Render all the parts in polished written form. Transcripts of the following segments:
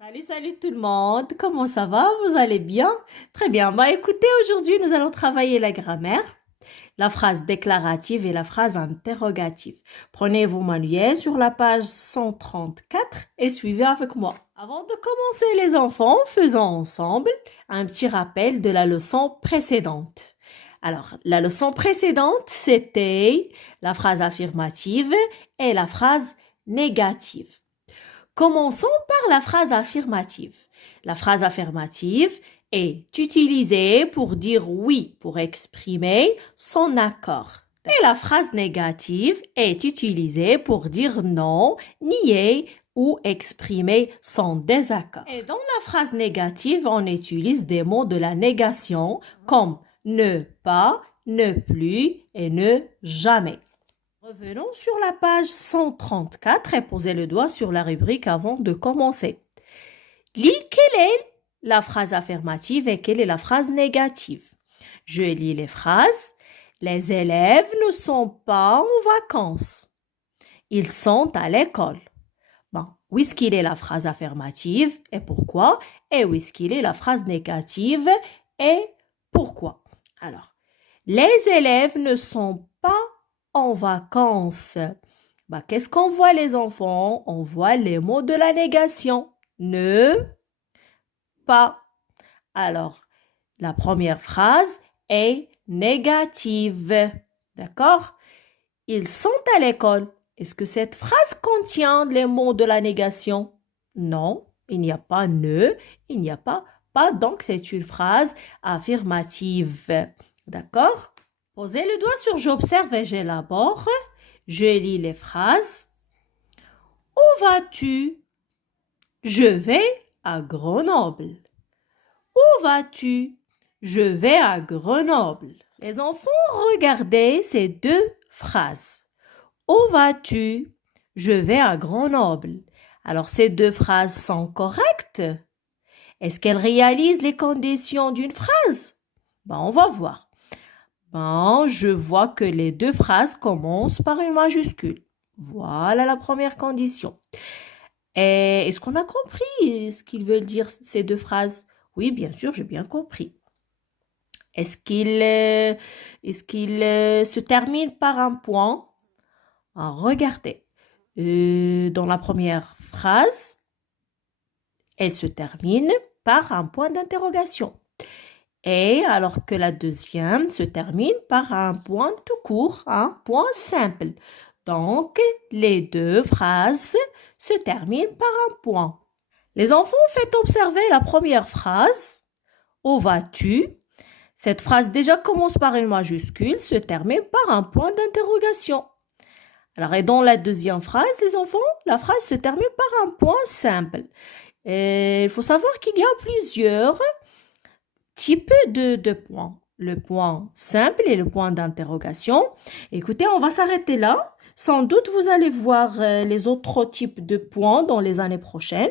Salut, salut tout le monde. Comment ça va? Vous allez bien? Très bien. Bah écoutez, aujourd'hui, nous allons travailler la grammaire, la phrase déclarative et la phrase interrogative. Prenez vos manuels sur la page 134 et suivez avec moi. Avant de commencer, les enfants, faisons ensemble un petit rappel de la leçon précédente. Alors, la leçon précédente, c'était la phrase affirmative et la phrase négative. Commençons par la phrase affirmative. La phrase affirmative est utilisée pour dire oui, pour exprimer son accord. Et la phrase négative est utilisée pour dire non, nier ou exprimer son désaccord. Et dans la phrase négative, on utilise des mots de la négation comme ne pas, ne plus et ne jamais. Revenons sur la page 134 et posez le doigt sur la rubrique avant de commencer. Lis quelle est la phrase affirmative et quelle est la phrase négative. Je lis les phrases. Les élèves ne sont pas en vacances. Ils sont à l'école. Bon, où est-ce qu'il est la phrase affirmative et pourquoi? Et où est-ce qu'il est la phrase négative et pourquoi? Alors, les élèves ne sont pas en vacances. Bah, qu'est-ce qu'on voit les enfants? On voit les mots de la négation. Ne, pas. Alors, la première phrase est négative. D'accord? Ils sont à l'école. Est-ce que cette phrase contient les mots de la négation? Non, il n'y a pas ne, il n'y a pas pas, donc c'est une phrase affirmative. D'accord? Posez le doigt sur j'observe et j'élabore. Je lis les phrases. Où vas-tu? Je vais à Grenoble. Où vas-tu? Je vais à Grenoble. Les enfants, regardez ces deux phrases. Où vas-tu? Je vais à Grenoble. Alors, ces deux phrases sont correctes? Est-ce qu'elles réalisent les conditions d'une phrase? On va voir. Je vois que les deux phrases commencent par une majuscule. Voilà la première condition. Et est-ce qu'on a compris ce qu'ils veulent dire ces deux phrases? Oui, bien sûr, j'ai bien compris. Est-ce qu'il se termine par un point? Regardez. Dans la première phrase, elle se termine par un point d'interrogation. Et alors que la deuxième se termine par un point tout court, un point simple. Donc, les deux phrases se terminent par un point. Les enfants, faites observer la première phrase. Où vas-tu? Cette phrase déjà commence par une majuscule, se termine par un point d'interrogation. Alors, et dans la deuxième phrase, les enfants, la phrase se termine par un point simple. Et il faut savoir qu'il y a plusieurs types de points. Le point simple et le point d'interrogation. Écoutez, on va s'arrêter là. Sans doute, vous allez voir les autres types de points dans les années prochaines.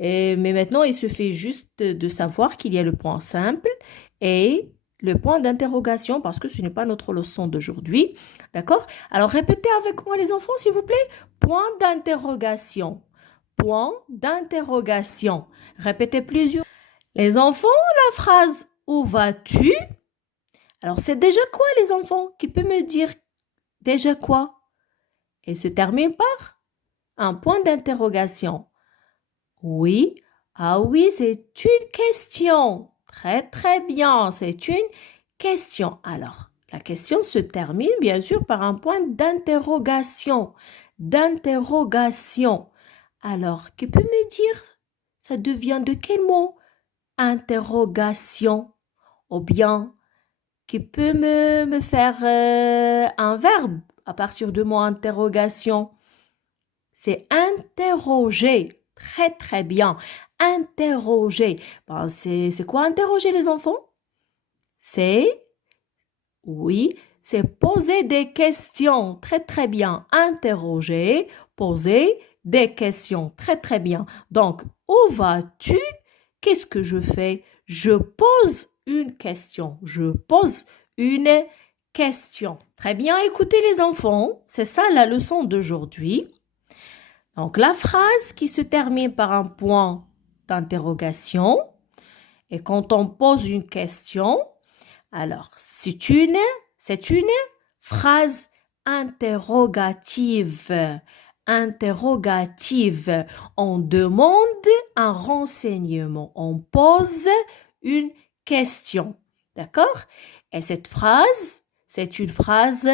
Mais maintenant, il suffit juste de savoir qu'il y a le point simple et le point d'interrogation parce que ce n'est pas notre leçon d'aujourd'hui. D'accord? Alors, répétez avec moi les enfants, s'il vous plaît. Point d'interrogation. Point d'interrogation. Répétez plusieurs. Les enfants, la phrase où vas-tu? Alors, c'est déjà quoi les enfants? Qui peut me dire déjà quoi? Et se termine par un point d'interrogation. Oui, ah oui, c'est une question. Très, très bien, c'est une question. Alors, la question se termine bien sûr par un point d'interrogation. D'interrogation. Alors, qui peut me dire, ça devient de quel mot? Interrogation. Ou bien, qui peut me faire un verbe à partir du mot interrogation? C'est interroger. Très, très bien. Interroger. C'est quoi interroger les enfants? Oui, c'est poser des questions. Très, très bien. Interroger, poser des questions. Très, très bien. Donc, où vas-tu? Qu'est-ce que je fais? Je pose une question. Je pose une question. Très bien, écoutez les enfants. C'est ça la leçon d'aujourd'hui. Donc, la phrase qui se termine par un point d'interrogation. Et quand on pose une question, alors c'est une phrase interrogative. Interrogative. On demande un renseignement. On pose une question. D'accord? Et cette phrase, c'est une phrase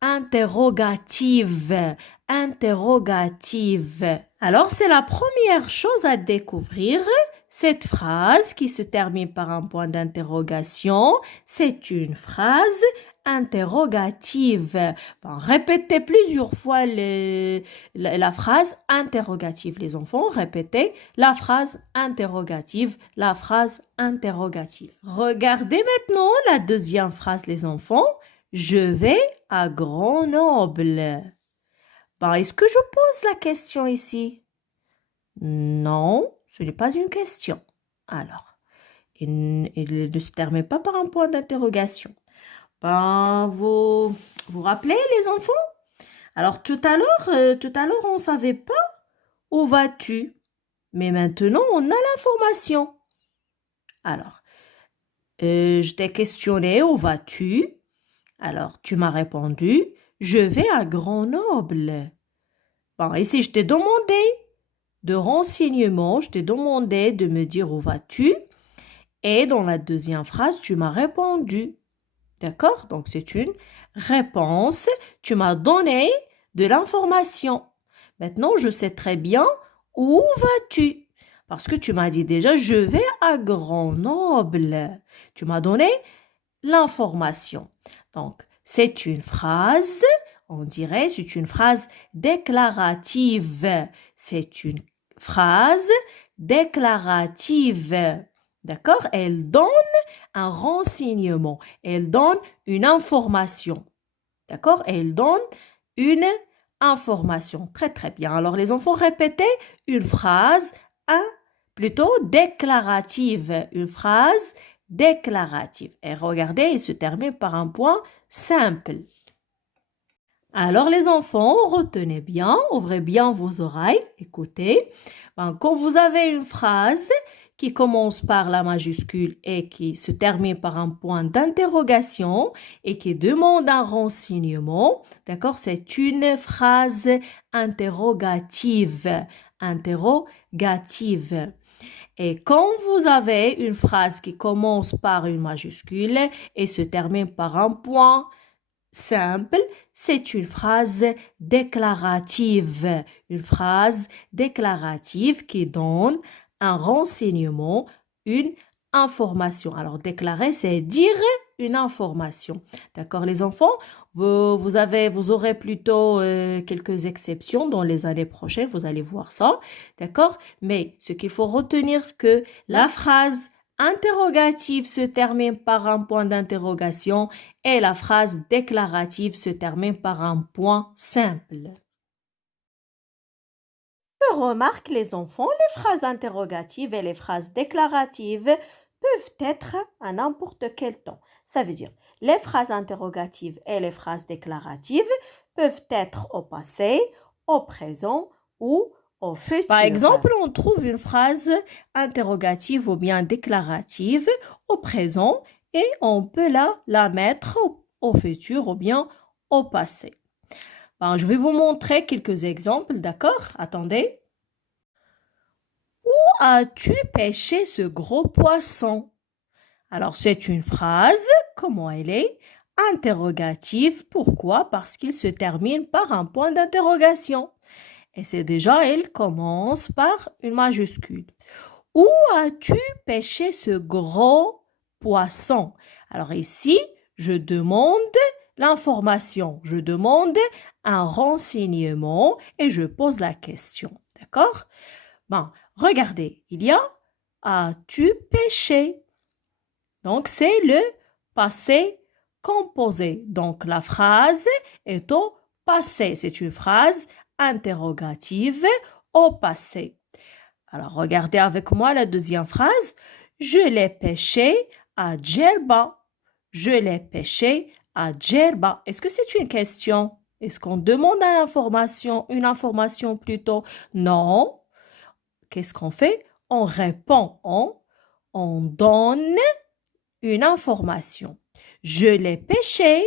interrogative. Interrogative. Alors, c'est la première chose à découvrir. Cette phrase qui se termine par un point d'interrogation, c'est une phrase interrogative. Bon, répétez plusieurs fois la phrase interrogative. Les enfants, répétez la phrase interrogative, la phrase interrogative. Regardez maintenant la deuxième phrase, les enfants. Je vais à Grenoble. Bon, est-ce que je pose la question ici? Non, ce n'est pas une question. Alors, il ne se termine pas par un point d'interrogation. Ben, vous rappelez les enfants? Alors tout à l'heure, on ne savait pas où vas-tu, mais maintenant on a l'information. Alors, je t'ai questionné où vas-tu? Alors tu m'as répondu, je vais à Grenoble. Bon, ici je t'ai demandé de renseignements, je t'ai demandé de me dire où vas-tu? Et dans la deuxième phrase, tu m'as répondu. D'accord? Donc, c'est une réponse. Tu m'as donné de l'information. Maintenant, je sais très bien où vas-tu? Parce que tu m'as dit déjà, je vais à Grenoble. Tu m'as donné l'information. Donc, c'est une phrase, on dirait, c'est une phrase déclarative. C'est une phrase déclarative. D'accord? Elle donne un renseignement. Elle donne une information. D'accord? Elle donne une information. Très, très bien. Alors, les enfants, répétez une phrase, plutôt déclarative. Une phrase déclarative. Et regardez, il se termine par un point simple. Alors, les enfants, retenez bien, ouvrez bien vos oreilles, écoutez. Quand vous avez une phrase qui commence par la majuscule et qui se termine par un point d'interrogation et qui demande un renseignement, d'accord, c'est une phrase interrogative. Interrogative. Et quand vous avez une phrase qui commence par une majuscule et se termine par un point simple, c'est une phrase déclarative. Une phrase déclarative qui donne un renseignement, une information. Alors, déclarer, c'est dire une information. D'accord, les enfants? Vous aurez plutôt quelques exceptions dans les années prochaines. Vous allez voir ça. D'accord? Mais ce qu'il faut retenir que la phrase interrogative se termine par un point d'interrogation et la phrase déclarative se termine par un point simple. Je remarque, les enfants, les phrases interrogatives et les phrases déclaratives peuvent être à n'importe quel temps. Ça veut dire, les phrases interrogatives et les phrases déclaratives peuvent être au passé, au présent ou au futur. Par exemple, on trouve une phrase interrogative ou bien déclarative au présent et on peut la mettre au futur ou bien au passé. Je vais vous montrer quelques exemples, d'accord? Attendez. Où as-tu pêché ce gros poisson? Alors, c'est une phrase, comment elle est? Interrogative. Pourquoi? Parce qu'il se termine par un point d'interrogation. Et c'est déjà, elle commence par une majuscule. Où as-tu pêché ce gros poisson? Alors ici, je demande l'information, je demande un renseignement et je pose la question. D'accord? Regardez, il y a as-tu pêché? Donc, c'est le passé composé. Donc, la phrase est au passé. C'est une phrase interrogative au passé. Alors, regardez avec moi la deuxième phrase. Je l'ai pêché à Djerba. Je l'ai pêché à Djerba. Est-ce que c'est une question? Est-ce qu'on demande une information plutôt? Non. Qu'est-ce qu'on fait? on répond on donne une information. Je l'ai pêché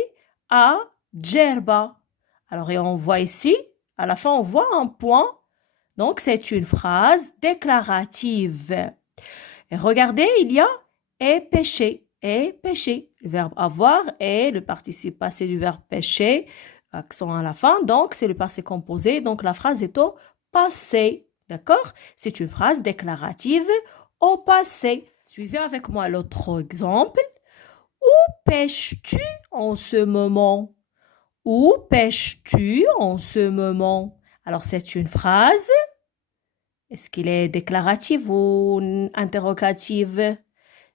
à Djerba. Alors, et on voit ici, à la fin, on voit un point. Donc, c'est une phrase déclarative. Et regardez, il y a est pêché, est pêché. Le verbe avoir est le participe passé du verbe pêcher, accent à la fin. Donc, c'est le passé composé. Donc, la phrase est au passé. D'accord? C'est une phrase déclarative au passé. Suivez avec moi l'autre exemple. Où pêches-tu en ce moment? Où pêches-tu en ce moment? Alors, c'est une phrase. Est-ce qu'il est déclarative ou interrogative?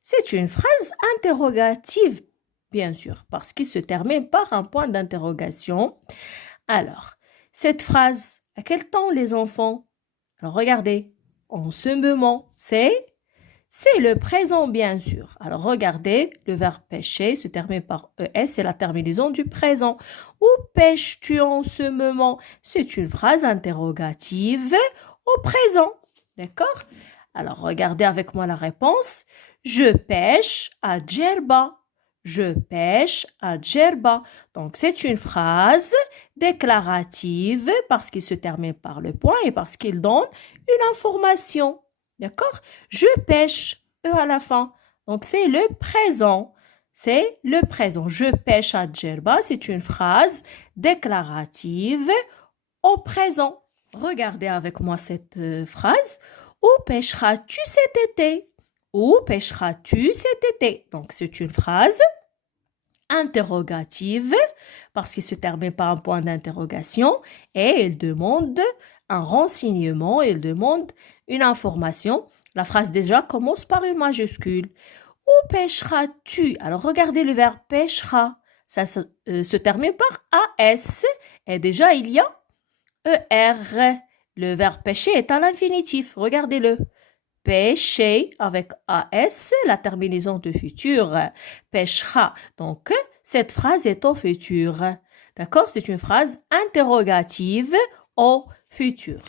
C'est une phrase interrogative, bien sûr, parce qu'il se termine par un point d'interrogation. Alors, cette phrase, à quel temps les enfants? Alors, regardez, en ce moment, c'est le présent, bien sûr. Alors, regardez, le verbe pêcher se termine par ES, c'est la terminaison du présent. Où pêches-tu en ce moment? C'est une phrase interrogative au présent. D'accord? Alors, regardez avec moi la réponse. Je pêche à Djerba. Je pêche à Djerba. Donc, c'est une phrase déclarative parce qu'il se termine par le point et parce qu'il donne une information. D'accord? Je pêche, à la fin. Donc, c'est le présent. C'est le présent. Je pêche à Djerba. C'est une phrase déclarative au présent. Regardez avec moi cette phrase. Où pêcheras-tu cet été? Où pêcheras-tu cet été? Donc, c'est une phrase interrogative parce qu'il se termine par un point d'interrogation et il demande un renseignement, il demande une information. La phrase déjà commence par une majuscule. Où pêcheras-tu? Alors, regardez le verbe pêchera. Ça se termine par AS et déjà il y a ER. Le verbe pêcher est à l'infinitif. Regardez-le. Pêcher avec AS, la terminaison de futur. Pêchera. Donc, cette phrase est au futur. D'accord? C'est une phrase interrogative au futur.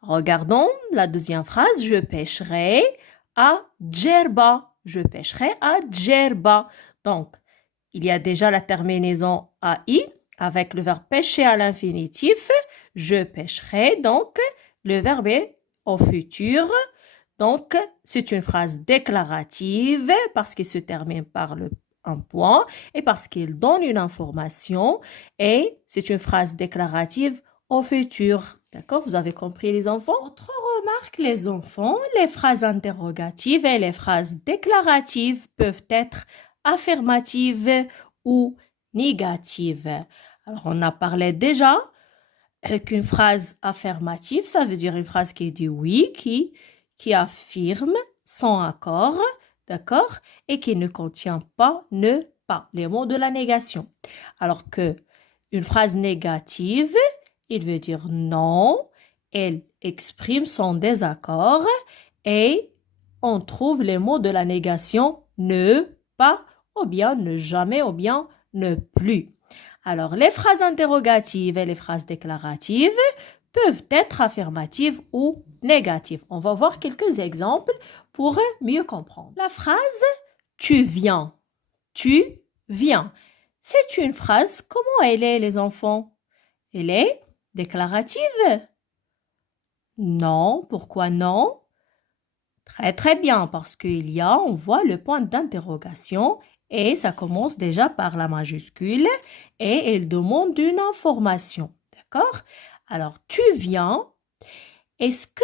Regardons la deuxième phrase. Je pêcherai à Djerba. Je pêcherai à Djerba. Donc, il y a déjà la terminaison AI avec le verbe pêcher à l'infinitif. Je pêcherai. Donc, le verbe est au futur. Donc, c'est une phrase déclarative parce qu'il se termine par un point et parce qu'il donne une information. Et c'est une phrase déclarative au futur. D'accord? Vous avez compris les enfants? Autre remarque, les enfants, les phrases interrogatives et les phrases déclaratives peuvent être affirmatives ou négatives. Alors, on a parlé déjà qu'une phrase affirmative, ça veut dire une phrase qui dit oui, qui affirme sans accord, d'accord, et qui ne contient pas ne pas, les mots de la négation. Alors que une phrase négative, il veut dire non, elle exprime son désaccord et on trouve les mots de la négation ne pas, ou bien ne jamais, ou bien ne plus. Alors, les phrases interrogatives et les phrases déclaratives peuvent être affirmatives ou négatives. On va voir quelques exemples pour mieux comprendre. La phrase « tu viens », c'est une phrase, comment elle est les enfants? Elle est déclarative? Non, pourquoi non? Très très bien, parce qu'il y a, on voit le point d'interrogation et ça commence déjà par la majuscule et elle demande une information. D'accord? Alors, tu viens. Est-ce que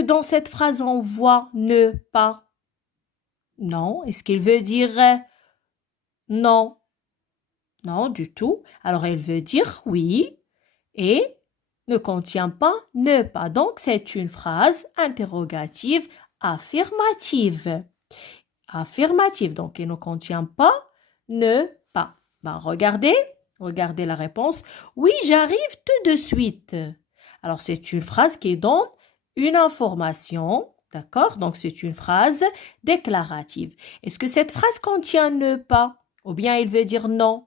dans cette phrase on voit ne pas? Non. Est-ce qu'il veut dire non? Non, du tout. Alors, elle veut dire oui et ne contient pas ne pas. Donc, c'est une phrase interrogative affirmative. Affirmative. Donc, elle ne contient pas ne pas. Ben, regardez la réponse. Oui, j'arrive tout de suite. Alors, c'est une phrase qui donne une information. D'accord? Donc, c'est une phrase déclarative. Est-ce que cette phrase contient ne pas? Ou bien il veut dire non?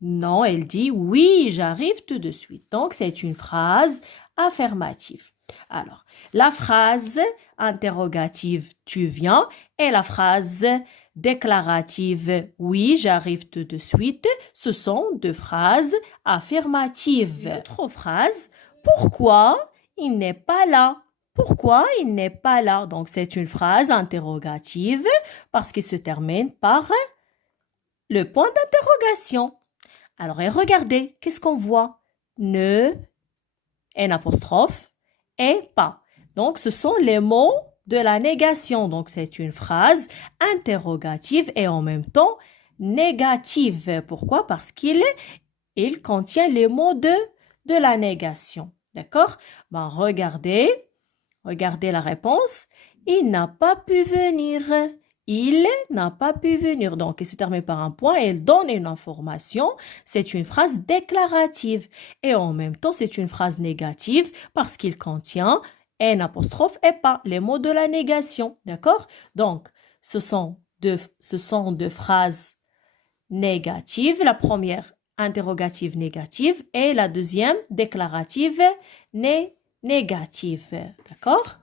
Non, elle dit oui, j'arrive tout de suite. Donc, c'est une phrase affirmative. Alors, la phrase interrogative tu viens et la phrase déclarative oui, j'arrive tout de suite, ce sont deux phrases affirmatives. Autre phrase, pourquoi il n'est pas là? Pourquoi il n'est pas là? Donc, c'est une phrase interrogative parce qu'il se termine par le point d'interrogation. Alors, et regardez, qu'est-ce qu'on voit? Ne, N apostrophe, et pas. Donc, ce sont les mots de la négation. Donc, c'est une phrase interrogative et en même temps négative. Pourquoi? Parce qu'il contient les mots de la négation. D'accord? Ben, regardez la réponse. Il n'a pas pu venir. Il n'a pas pu venir. Donc, il se termine par un point et il donne une information. C'est une phrase déclarative. Et en même temps, c'est une phrase négative parce qu'il contient un apostrophe et pas les mots de la négation. D'accord? Donc, ce sont deux phrases négatives. La première, interrogative négative et la deuxième, déclarative négative. D'accord?